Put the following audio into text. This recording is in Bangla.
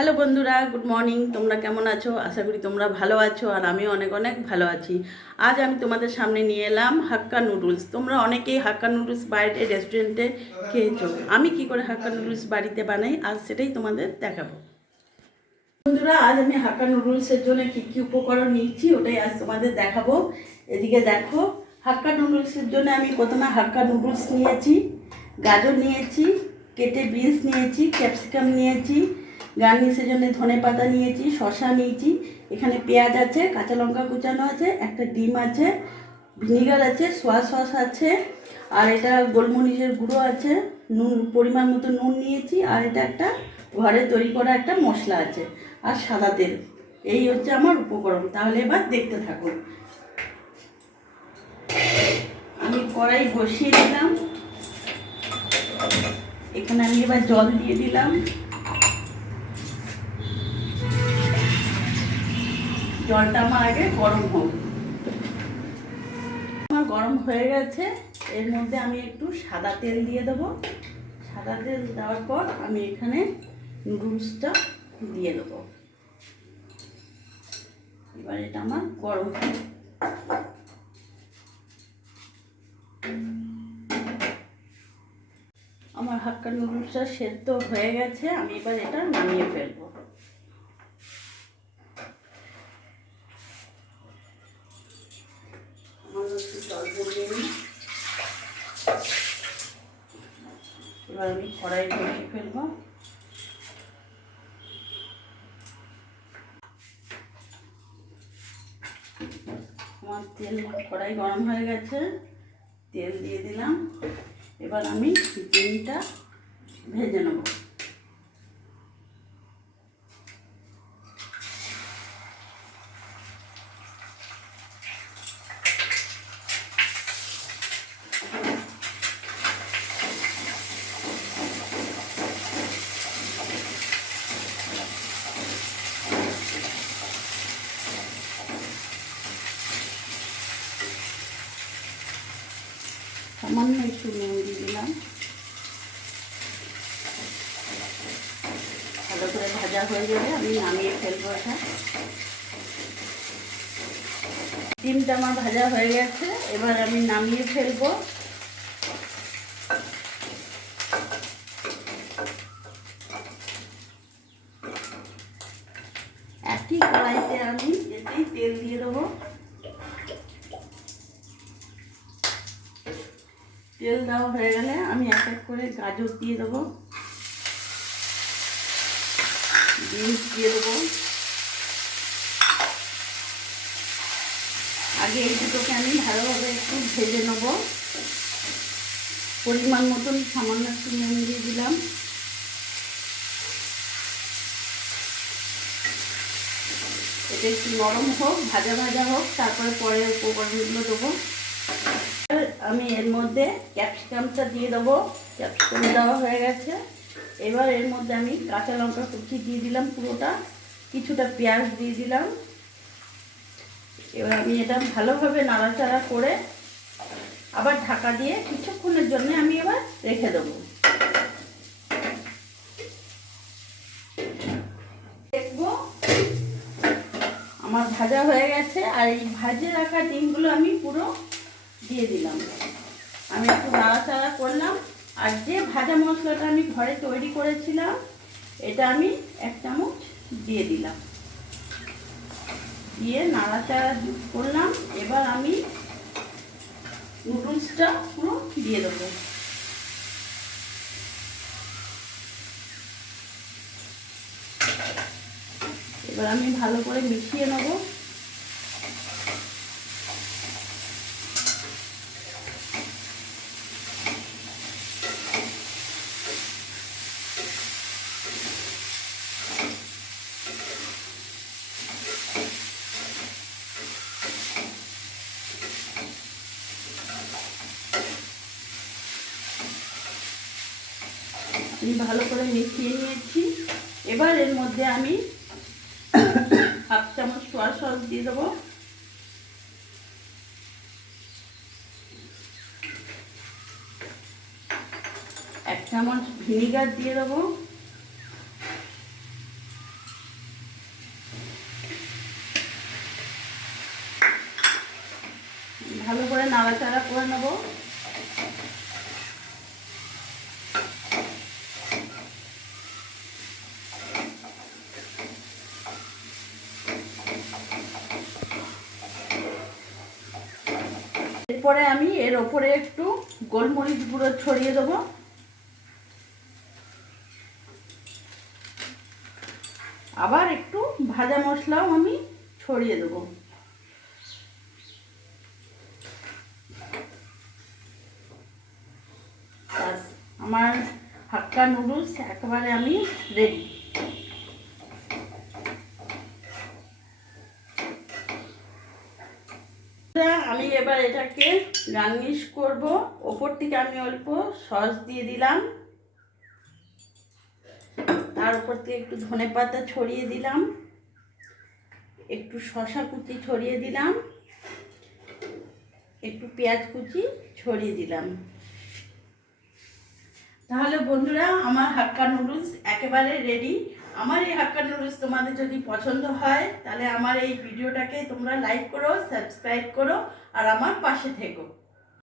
হ্যালো বন্ধুরা, গুড মর্নিং। তোমরা কেমন আছো? আশা করি তোমরা ভালো আছো, আর আমিও অনেক অনেক ভালো আছি। আজ আমি তোমাদের সামনে নিয়ে এলাম হাক্কা নুডলস। তোমরা অনেকেই হাক্কা নুডলস বাইরে রেস্টুরেন্টে খেয়েছো। আমি কি করে হাক্কা নুডলস বাড়িতে বানাই আজ সেটাই তোমাদের দেখাবো। বন্ধুরা, আজ আমি হাক্কা নুডলসের জন্য কী কী উপকরণ নিচ্ছি ওটাই আজ তোমাদের দেখাবো। এদিকে দেখো, হাক্কা নুডলসের জন্য আমি প্রথমে হাক্কা নুডলস নিয়েছি, গাজর নিয়েছি, কেটে বিনস নিয়েছি, ক্যাপসিকাম নিয়েছি, গার্নিশের জন্য ধনে পাতা নিয়েছি, শসা নিয়েছি, এখানে পেঁয়াজ আছে, কাঁচা লঙ্কা কুচানো আছে, একটা ডিম আছে, ভিনিগার আছে, সোয়া সস আছে, আর এটা গোলমরিচের গুঁড়ো আছে, নুন পরিমাণ মতো নুন নিয়েছি, আর এটা একটা ঘরে তৈরি করা একটা মশলা আছে, আর সাদা তেল। এই হচ্ছে আমার উপকরণ। তাহলে এবার দেখতে থাকুন। আমি কড়াই বসিয়ে দিলাম, এখানে আমি এবার জল দিয়ে দিলাম। জলটা আমার আগে গরম হোক। আমার গরম হয়ে গেছে, এর মধ্যে আমি একটু সাদা তেল দিয়ে দেবো। সাদা তেল দেওয়ার পর আমি এখানে নুডলসটা দিয়ে দেবো। এবার এটা আমার গরম হবে। আমার হাক্কা নুডলসটা সেদ্ধ হয়ে গেছে, আমি এবার এটা নামিয়ে ফেলবো। এবার আমি কড়াই বসিয়ে ফেলবো। আমার তেল কড়াই গরম হয়ে গেছে, তেল দিয়ে দিলাম। এবার আমি ডিমটা ভেজে নেব। সামান্য একটু নুন দিয়ে দিলাম। ভালো করে ভাজা হয়ে যাবে, আমি নামিয়ে ফেলবো এটা। ডিমটা আমার ভাজা হয়ে গেছে, এবার আমি নামিয়ে ফেলবো। একই কড়াইতে আমি এতেই তেল দিয়ে দেবো। তেল দেওয়া হয়ে গেলে আমি এক এক করে গাজর দিয়ে দেবো, বিনস দিয়ে দেবো। আগে এই দুটোকে আমি ভালোভাবে একটু ভেজে নেব। পরিমাণ মতন সামান্য একটু নুন দিয়ে দিলাম। এটা একটু নরম হোক, ভাজা ভাজা হোক, তারপরে পরে উপকরণগুলো দেবো। আমি এর মধ্যে ক্যাপসিকামটা দিয়ে দেবো। ক্যাপসিকাম দেওয়া হয়ে গেছে। এবার এর মধ্যে আমি কাঁচা লঙ্কা কুচি দিয়ে দিলাম পুরোটা, কিছুটা পেঁয়াজ দিয়ে দিলাম। এবার আমি এটা ভালোভাবে নাড়াচাড়া করে আবার ঢাকা দিয়ে কিছুক্ষণের জন্য আমি এবার রেখে দেবো। দেখবো আমার ভাজা হয়ে গেছে, আর এই ভাজে রাখা ডিমগুলো আমি পুরো দিয়ে দিলাম। আমি একটু নাড়াচাড়া করলাম, আর যে ভাজা মশলাটা আমি ঘরে তৈরি করেছিলাম এটা আমি 1 চামচ দিয়ে দিলাম। দিয়ে নাড়াচাড়া করলাম। এবার আমি নুডলসটা পুরো দিয়ে দেবো। এবার আমি ভালো করে মিশিয়ে নেব। আমি ভালো করে মিশিয়ে নিয়েছি। এবার এর মধ্যে আমি 1/2 চামচ সোয়া সস দিয়ে দেবো, 1 চামচ ভিনিগার দিয়ে দেবো, ভালো করে নাড়াচাড়া করে নেব। এরপরে আমি এর ওপরে একটু গোলমরিচ গুঁড়ো ছড়িয়ে দেবো। আবার একটু ভাজা মশলাও আমি ছড়িয়ে দেবো। ব্যাস, আমার হাক্কা নুডলস একেবারে আমি রেডি। আমি এবার এটাকে গার্নিশ করব। ওপর থেকে আমি অল্প সস দিয়ে দিলাম, তার উপর থেকে একটু ধনেপাতা ছড়িয়ে দিলাম, একটু শসা কুচি ছড়িয়ে দিলাম, একটু পেঁয়াজ কুচি ছড়িয়ে দিলাম। তাহলে বন্ধুরা, আমার হাক্কা নুডলস একেবারে রেডি। আমার এই হাক্কা নুডলস তোমাদের যদি পছন্দ হয় তাহলে আমার এই ভিডিওটাকে তোমরা লাইক করো, সাবস্ক্রাইব করো আর আমার পাশে থেকো।